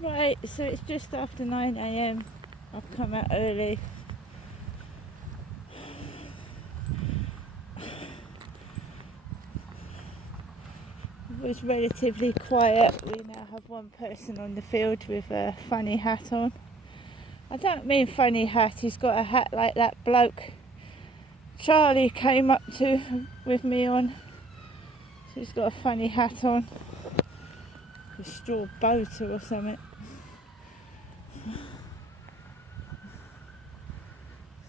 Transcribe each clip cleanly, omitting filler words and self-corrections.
Right, so it's just after 9 a.m. I've come out early. It was relatively quiet. We now have one person on the field with a funny hat on. I don't mean funny hat, he's got a hat like that bloke Charlie came up to with me on. So he's got a funny hat on. A straw boater or something.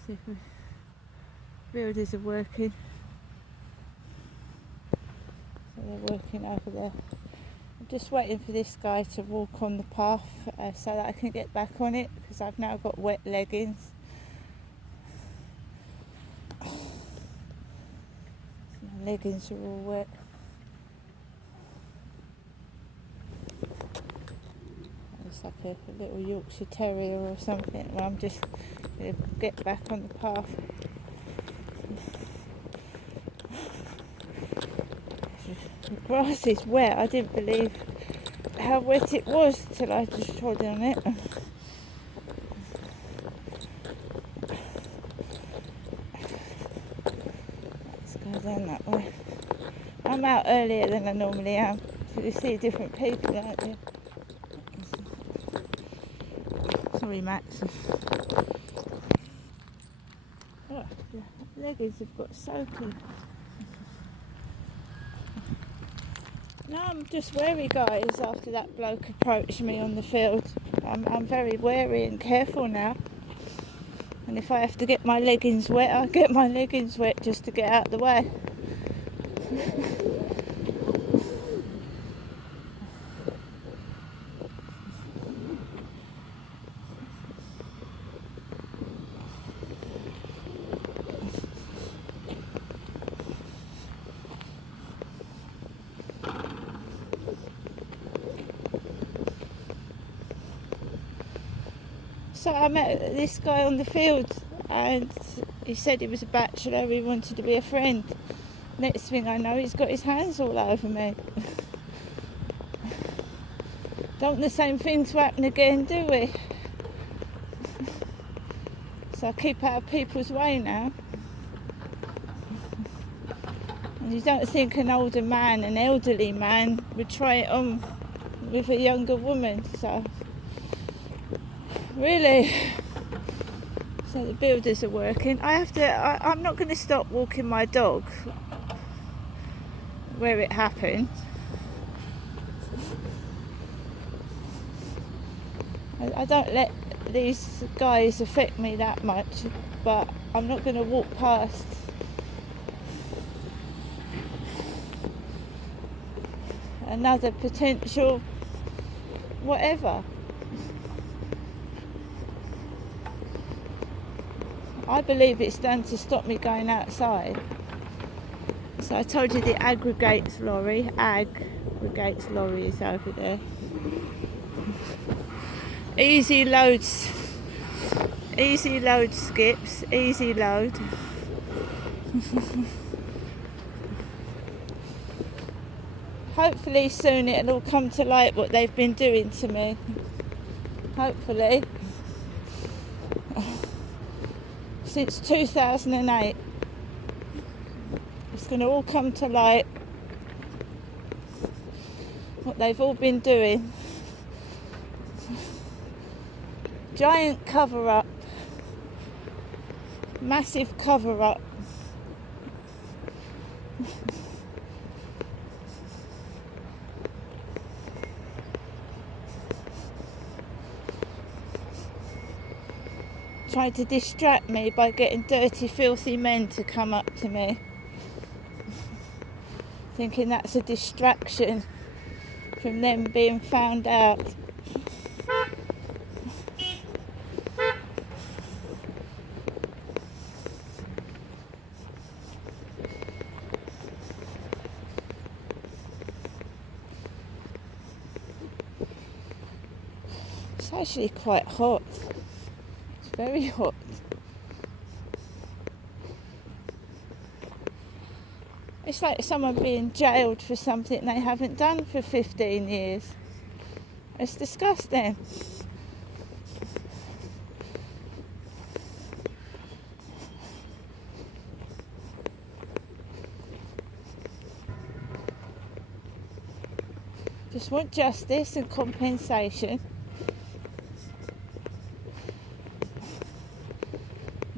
See if the builders are working. So they're working over there. I'm just waiting for this guy to walk on the path so that I can get back on it because I've now got wet leggings. My leggings are all wet. It's like a little Yorkshire Terrier or something. Well, I'm just going to get back on the path. The grass is wet. I didn't believe how wet it was till I just trod on it. Let's go down that way. I'm out earlier than I normally am. So you see different people out there. Sorry, Max. Oh, the leggings have got soaking. No, I'm just wary, guys, after that bloke approached me on the field. I'm very wary and careful now. And if I have to get my leggings wet, I'll get my leggings wet just to get out of the way. So I met this guy on the field and he said he was a bachelor, he wanted to be a friend. Next thing I know, he's got his hands all over me. Don't want the same things to happen again, do we? So I keep out of people's way now. And you don't think an older man, an elderly man, would try it on with a younger woman, so really. So the builders are working. I'm not going to stop walking my dog where it happened. I don't let these guys affect me that much, but I'm not going to walk past another potential whatever. I believe it's done to stop me going outside. So I told you the aggregates lorry is over there. Easy load skips, easy load. Hopefully soon it'll all come to light what they've been doing to me. Hopefully. Since 2008. It's going to all come to light what they've all been doing. Giant cover-up. Massive cover-up. Trying to distract me by getting dirty, filthy men to come up to me. Thinking that's a distraction from them being found out. It's actually quite hot. It's very hot. It's like someone being jailed for something they haven't done for 15 years. It's disgusting. Just want justice and compensation.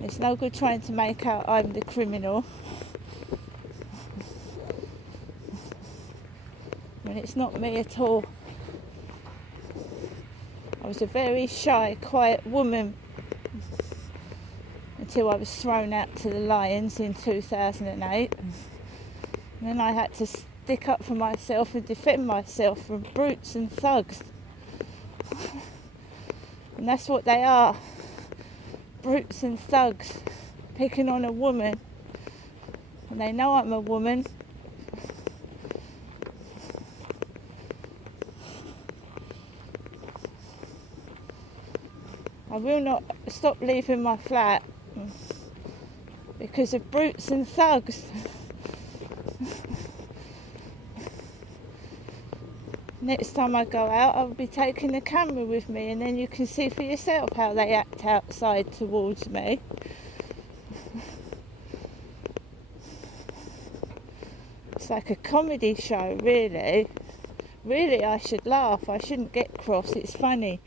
It's no good trying to make out I'm the criminal when it's not me at all. I was a very shy, quiet woman until I was thrown out to the lions in 2008. And then I had to stick up for myself and defend myself from brutes and thugs. And that's what they are. Brutes and thugs picking on a woman. And they know I'm a woman. I will not stop leaving my flat because of brutes and thugs. Next time I go out, I'll be taking the camera with me, and then you can see for yourself how they act outside towards me. It's like a comedy show, really. Really, I should laugh. I shouldn't get cross. It's funny,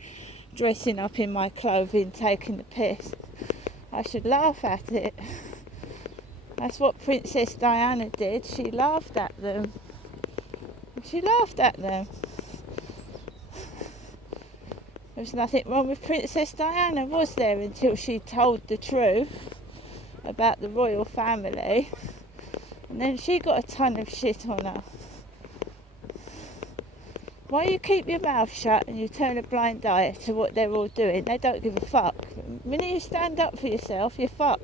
dressing up in my clothing, taking the piss. I should laugh at it. That's what Princess Diana did. She laughed at them. She laughed at them. There was nothing wrong with Princess Diana, was there, until she told the truth about the royal family. And then she got a ton of shit on her. Why you keep your mouth shut and you turn a blind eye to what they're all doing? They don't give a fuck. The minute you stand up for yourself, you're fucked.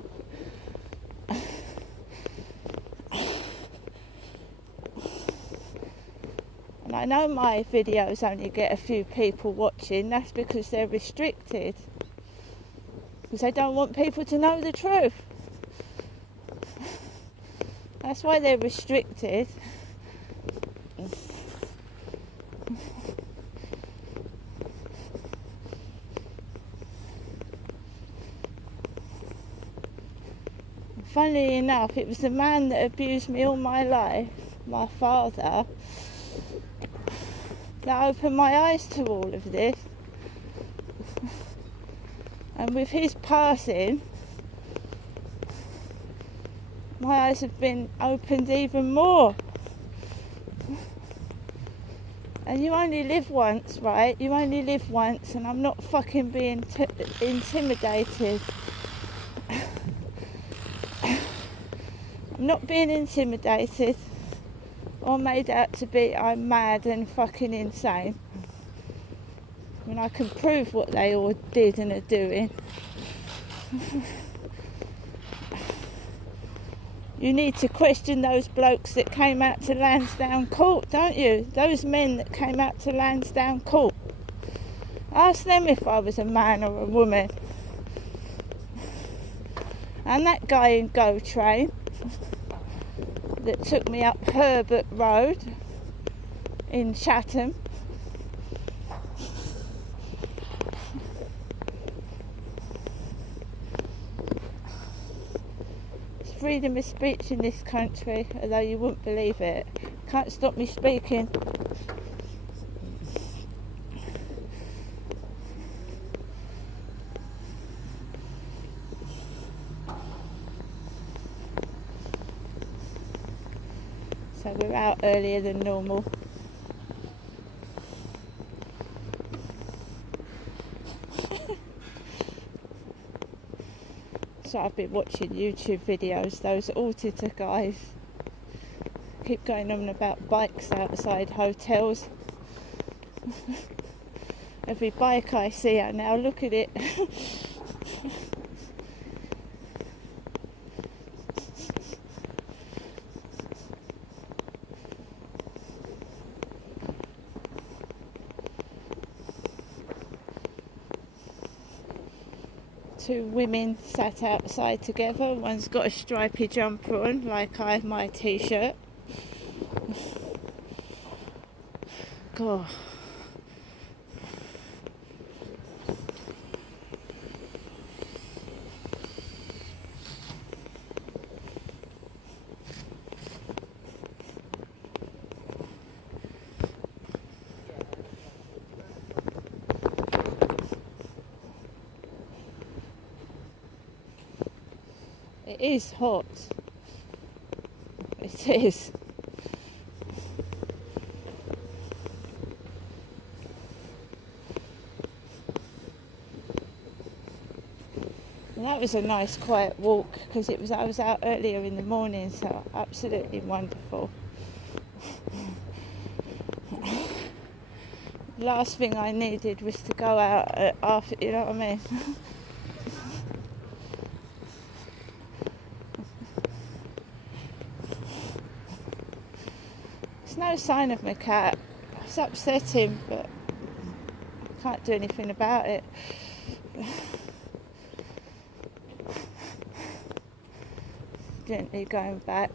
And I know my videos only get a few people watching. That's because they're restricted. Because they don't want people to know the truth. That's why they're restricted. Funnily enough, it was the man that abused me all my life, my father, that opened my eyes to all of this. And with his passing, my eyes have been opened even more. And you only live once, right? You only live once, and I'm not fucking being intimidated. I'm not being intimidated or made out to be I'm mad and fucking insane. When I can prove what they all did and are doing. You need to question those blokes that came out to Lansdowne Court, don't you? Those men that came out to Lansdowne Court. Ask them if I was a man or a woman. And that guy in Go Train that took me up Herbert Road in Chatham. There's freedom of speech in this country, although you wouldn't believe it. Can't stop me speaking. So we're out earlier than normal. So I've been watching YouTube videos, those auditor guys keep going on about bikes outside hotels. Every bike I see, I now look at it. Two women sat outside together. One's got a stripy jumper on, like I have my t-shirt. God. It is hot. It is. And that was a nice quiet walk because I was out earlier in the morning, so absolutely wonderful. Last thing I needed was to go out after, you know what I mean? There's no sign of my cat. It's upsetting, but I can't do anything about it. Gently going back.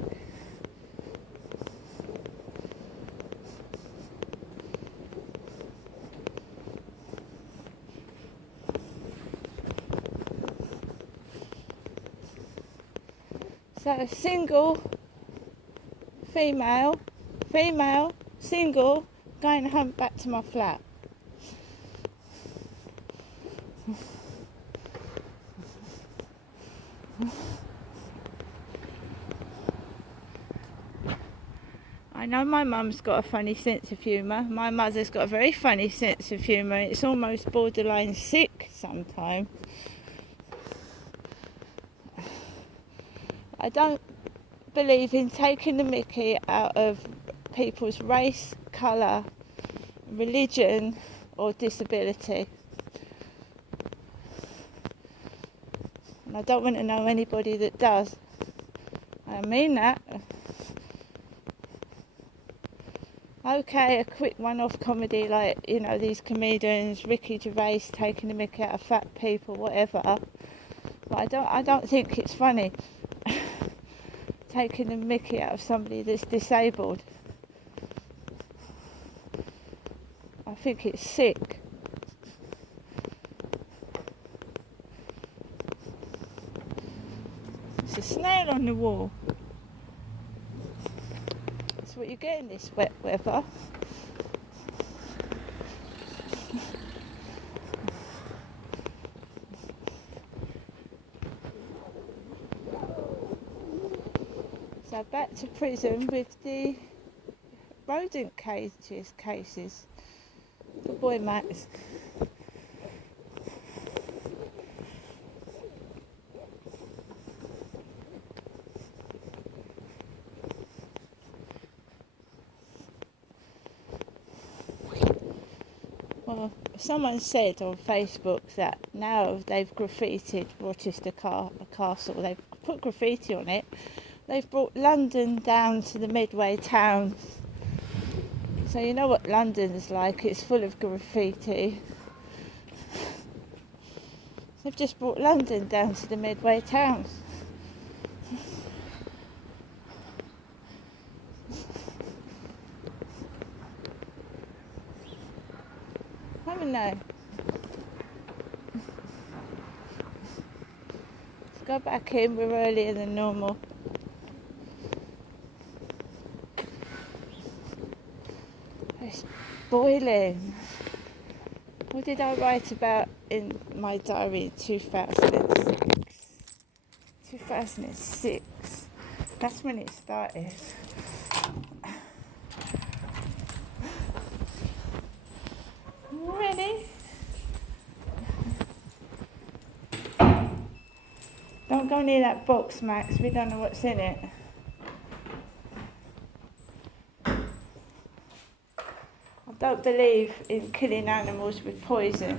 So single, female, single, going home back to my flat. I know my mum's got a funny sense of humour. My mother's got a very funny sense of humour. It's almost borderline sick sometimes. I don't believe in taking the mickey out of people's race, colour, religion or disability. And I don't want to know anybody that does. I mean that. Okay, a quick one-off comedy like, you know, these comedians, Ricky Gervais taking the mickey out of fat people, whatever. But I don't think it's funny. Taking the mickey out of somebody that's disabled. I think it's sick. It's a snail on the wall. That's what you get in this wet weather. So back to prison with the rodent cases. Good boy, Max. Well, someone said on Facebook that now they've graffitied Rochester Castle. They've put graffiti on it. They've brought London down to the Midway towns. So you know what London's like, it's full of graffiti. They've just brought London down to the Midway towns. Haven't they? Let's go back in, we're earlier than normal. It's boiling. What did I write about in my diary in 2006? 2006. That's when it started. Really? Don't go near that box, Max. We don't know what's in it. I don't believe in killing animals with poison.